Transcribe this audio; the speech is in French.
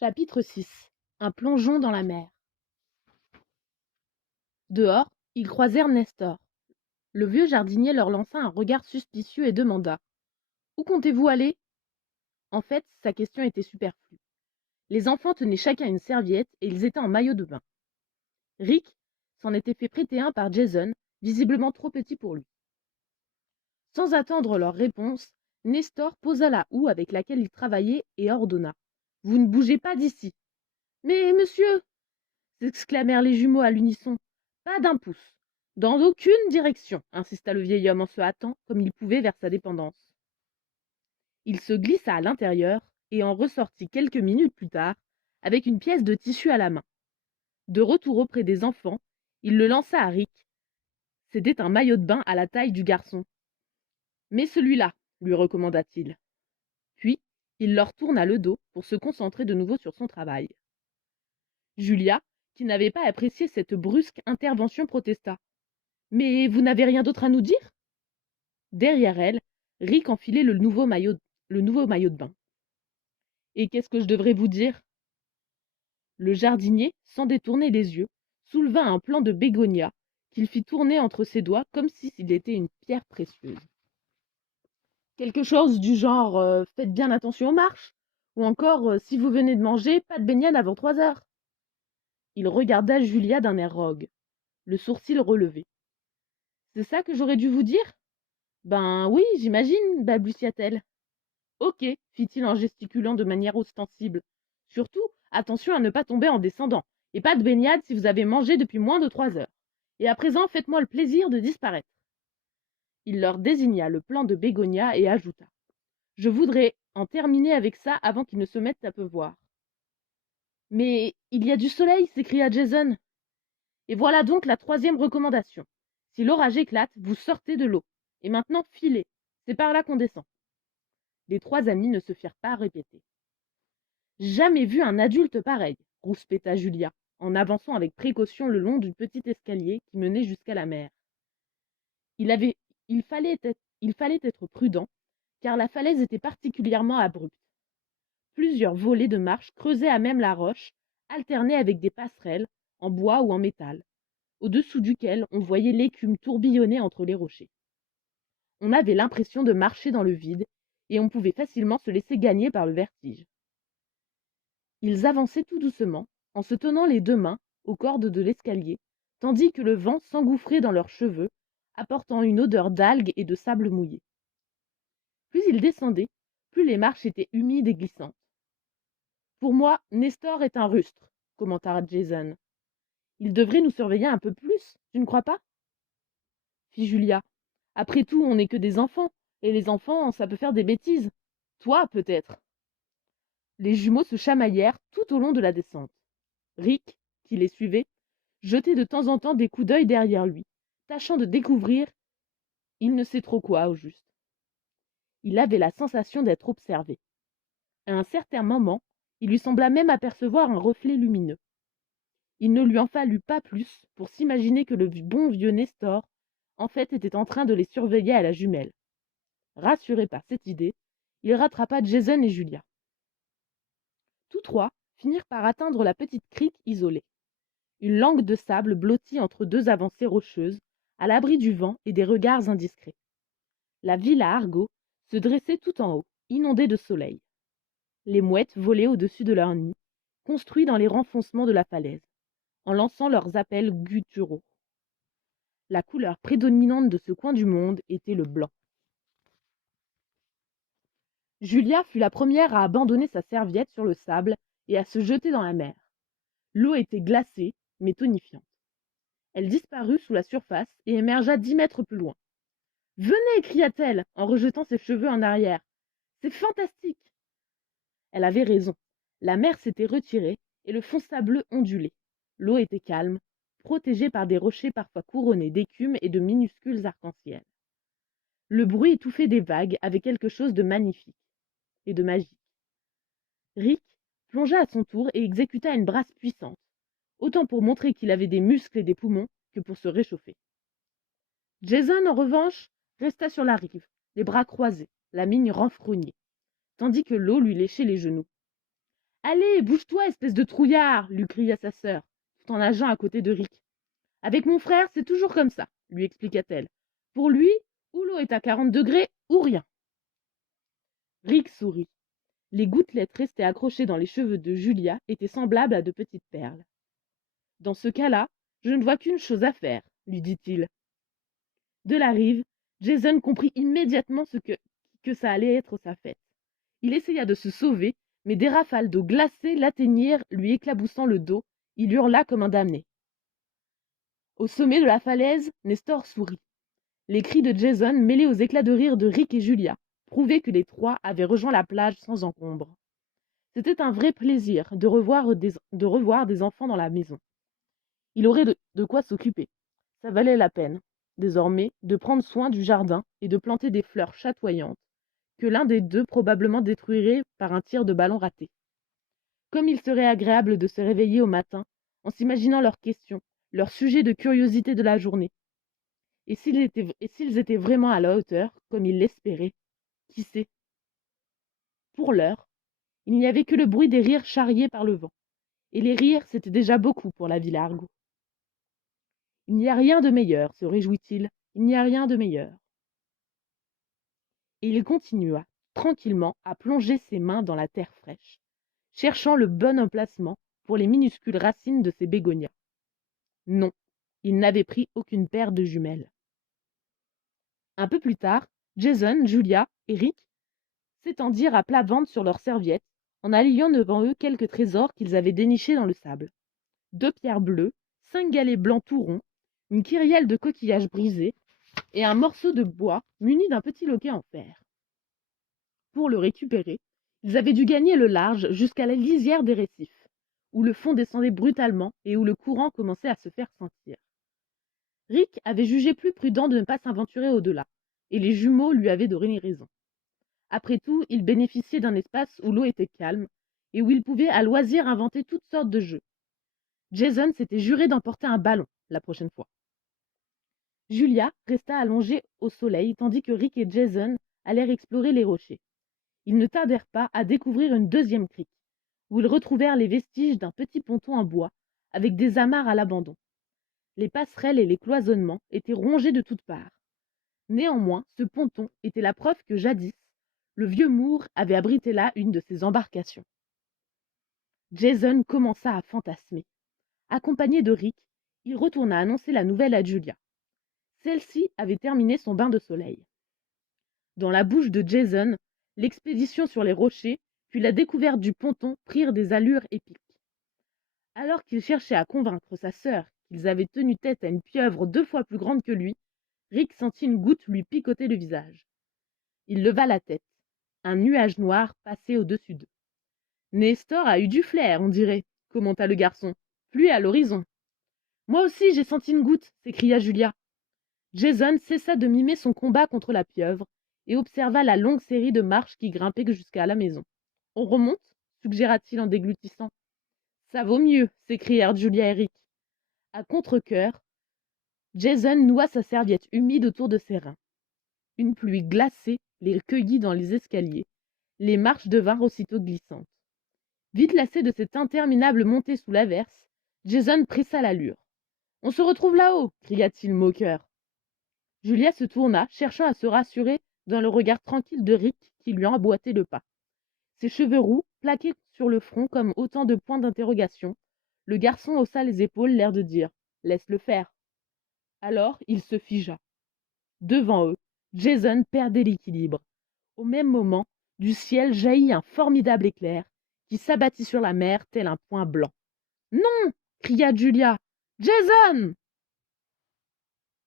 Chapitre 6. Un plongeon dans la mer. Dehors, ils croisèrent Nestor. Le vieux jardinier leur lança un regard suspicieux et demanda: Où comptez-vous aller? En fait, sa question était superflue. Les enfants tenaient chacun une serviette et ils étaient en maillot de bain. Rick s'en était fait prêter un par Jason, visiblement trop petit pour lui. Sans attendre leur réponse, Nestor posa la houe avec laquelle il travaillait et ordonna: Vous ne bougez pas d'ici. Mais monsieur, s'exclamèrent les jumeaux à l'unisson. Pas d'un pouce. Dans aucune direction, insista le vieil homme en se hâtant, comme il pouvait, vers sa dépendance. Il se glissa à l'intérieur et en ressortit quelques minutes plus tard, avec une pièce de tissu à la main. De retour auprès des enfants, il le lança à Rick. C'était un maillot de bain à la taille du garçon. Mais celui-là, lui recommanda-t-il. Puis, il leur tourna le dos pour se concentrer de nouveau sur son travail. Julia, qui n'avait pas apprécié cette brusque intervention, protesta. Mais vous n'avez rien d'autre à nous dire? Derrière elle, Rick enfilait le nouveau maillot de bain. Et qu'est-ce que je devrais vous dire? Le jardinier, sans détourner les yeux, souleva un plant de bégonia qu'il fit tourner entre ses doigts comme s'il était une pierre précieuse. Quelque chose du genre faites bien attention aux marches, ou encore si vous venez de manger, pas de baignade avant 3 heures. Il regarda Julia d'un air rogue, le sourcil relevé. C'est ça que j'aurais dû vous dire? Ben oui, j'imagine, balbutia-t-elle. Ok, fit-il en gesticulant de manière ostensible. Surtout, attention à ne pas tomber en descendant, et pas de baignade si vous avez mangé depuis moins de 3 heures. Et à présent, faites-moi le plaisir de disparaître. Il leur désigna le plan de bégonia et ajouta: Je voudrais en terminer avec ça avant qu'ils ne se mettent à pleuvoir. Mais il y a du soleil, s'écria Jason. Et voilà donc la 3e recommandation. Si l'orage éclate, vous sortez de l'eau. Et maintenant, filez. C'est par là qu'on descend. Les 3 amis ne se firent pas répéter. Jamais vu un adulte pareil, rouspéta Julia, en avançant avec précaution le long du petit escalier qui menait jusqu'à la mer. Il fallait être prudent, car la falaise était particulièrement abrupte. Plusieurs volets de marche creusaient à même la roche, alternés avec des passerelles, en bois ou en métal, au-dessous duquel on voyait l'écume tourbillonner entre les rochers. On avait l'impression de marcher dans le vide, et on pouvait facilement se laisser gagner par le vertige. Ils avançaient tout doucement, en se tenant les 2 mains aux cordes de l'escalier, tandis que le vent s'engouffrait dans leurs cheveux, apportant une odeur d'algues et de sable mouillé. Plus ils descendaient, plus les marches étaient humides et glissantes. Pour moi, Nestor est un rustre, commenta Jason. Il devrait nous surveiller un peu plus, tu ne crois pas? Fit Julia. Après tout, on n'est que des enfants, et les enfants, ça peut faire des bêtises. Toi, peut-être. Les jumeaux se chamaillèrent tout au long de la descente. Rick, qui les suivait, jetait de temps en temps des coups d'œil derrière lui, tâchant de découvrir il ne sait trop quoi au juste. Il avait la sensation d'être observé. À un certain moment, il lui sembla même apercevoir un reflet lumineux. Il ne lui en fallut pas plus pour s'imaginer que le bon vieux Nestor, en fait, était en train de les surveiller à la jumelle. Rassuré par cette idée, il rattrapa Jason et Julia. Tous 3 finirent par atteindre la petite crique isolée. Une langue de sable blottie entre 2 avancées rocheuses, à l'abri du vent et des regards indiscrets. La villa Argo se dressait tout en haut, inondée de soleil. Les mouettes volaient au-dessus de leurs nids, construits dans les renfoncements de la falaise, en lançant leurs appels gutturaux. La couleur prédominante de ce coin du monde était le blanc. Julia fut la première à abandonner sa serviette sur le sable et à se jeter dans la mer. L'eau était glacée, mais tonifiante. Elle disparut sous la surface et émergea 10 mètres plus loin. Venez, cria-t-elle, en rejetant ses cheveux en arrière. C'est fantastique. Elle avait raison. La mer s'était retirée et le fond sableux ondulait. L'eau était calme, protégée par des rochers parfois couronnés d'écume et de minuscules arcs-en-ciel. Le bruit étouffé des vagues avait quelque chose de magnifique et de magique. Rick plongea à son tour et exécuta une brasse puissante, autant pour montrer qu'il avait des muscles et des poumons que pour se réchauffer. Jason, en revanche, resta sur la rive, les bras croisés, la mine renfrognée, tandis que l'eau lui léchait les genoux. Allez, bouge-toi, espèce de trouillard, lui cria sa sœur, tout en nageant à côté de Rick. Avec mon frère, c'est toujours comme ça, lui expliqua-t-elle. Pour lui, ou l'eau est à 40 degrés, ou rien. Rick sourit. Les gouttelettes restées accrochées dans les cheveux de Julia étaient semblables à de petites perles. Dans ce cas-là, je ne vois qu'une chose à faire, lui dit-il. De la rive, Jason comprit immédiatement que ça allait être sa fête. Il essaya de se sauver, mais des rafales d'eau glacée l'atteignirent, lui éclaboussant le dos. Il hurla comme un damné. Au sommet de la falaise, Nestor sourit. Les cris de Jason, mêlés aux éclats de rire de Rick et Julia, prouvaient que les trois avaient rejoint la plage sans encombre. C'était un vrai plaisir de revoir des enfants dans la maison. Il aurait de quoi s'occuper. Ça valait la peine, désormais, de prendre soin du jardin et de planter des fleurs chatoyantes, que l'un des deux probablement détruirait par un tir de ballon raté. Comme il serait agréable de se réveiller au matin en s'imaginant leurs questions, leurs sujets de curiosité de la journée. Et s'ils étaient vraiment à la hauteur, comme il l'espérait, qui sait? Pour l'heure, il n'y avait que le bruit des rires charriés par le vent. Et les rires, c'était déjà beaucoup pour la ville Argo. Il n'y a rien de meilleur, se réjouit-il, il n'y a rien de meilleur. Et il continua, tranquillement, à plonger ses mains dans la terre fraîche, cherchant le bon emplacement pour les minuscules racines de ses bégonias. Non, il n'avait pris aucune paire de jumelles. Un peu plus tard, Jason, Julia et Rick s'étendirent à plat ventre sur leurs serviettes, en alignant devant eux quelques trésors qu'ils avaient dénichés dans le sable. 2 pierres bleues, 5 galets blancs tout ronds, une kyrielle de coquillages brisés et un morceau de bois muni d'un petit loquet en fer. Pour le récupérer, ils avaient dû gagner le large jusqu'à la lisière des récifs, où le fond descendait brutalement et où le courant commençait à se faire sentir. Rick avait jugé plus prudent de ne pas s'aventurer au-delà, et les jumeaux lui avaient donné raison. Après tout, ils bénéficiaient d'un espace où l'eau était calme et où ils pouvaient à loisir inventer toutes sortes de jeux. Jason s'était juré d'emporter un ballon la prochaine fois. Julia resta allongée au soleil tandis que Rick et Jason allèrent explorer les rochers. Ils ne tardèrent pas à découvrir une deuxième crique, où ils retrouvèrent les vestiges d'un petit ponton en bois avec des amarres à l'abandon. Les passerelles et les cloisonnements étaient rongés de toutes parts. Néanmoins, ce ponton était la preuve que jadis, le vieux Moore avait abrité là une de ses embarcations. Jason commença à fantasmer. Accompagné de Rick, il retourna annoncer la nouvelle à Julia. Celle-ci avait terminé son bain de soleil. Dans la bouche de Jason, l'expédition sur les rochers puis la découverte du ponton prirent des allures épiques. Alors qu'il cherchait à convaincre sa sœur qu'ils avaient tenu tête à une pieuvre 2 fois plus grande que lui, Rick sentit une goutte lui picoter le visage. Il leva la tête. Un nuage noir passait au-dessus d'eux. Nestor a eu du flair, on dirait, commenta le garçon. Pluie à l'horizon. Moi aussi, j'ai senti une goutte, s'écria Julia. Jason cessa de mimer son combat contre la pieuvre et observa la longue série de marches qui grimpaient jusqu'à la maison. On remonte suggéra-t-il en déglutissant. Ça vaut mieux, s'écrièrent Julia et Rick. À contre-cœur, Jason noua sa serviette humide autour de ses reins. Une pluie glacée les cueillit dans les escaliers. Les marches devinrent aussitôt glissantes. Vite lassé de cette interminable montée sous l'averse, Jason pressa l'allure. « On se retrouve là-haut » cria-t-il moqueur. Julia se tourna, cherchant à se rassurer dans le regard tranquille de Rick qui lui emboîtait le pas. Ses cheveux roux, plaqués sur le front comme autant de points d'interrogation, le garçon haussa les épaules, l'air de dire « Laisse-le faire ». Alors il se figea. Devant eux, Jason perdait l'équilibre. Au même moment, du ciel jaillit un formidable éclair qui s'abattit sur la mer tel un point blanc. « Non » cria Julia. « Jason !»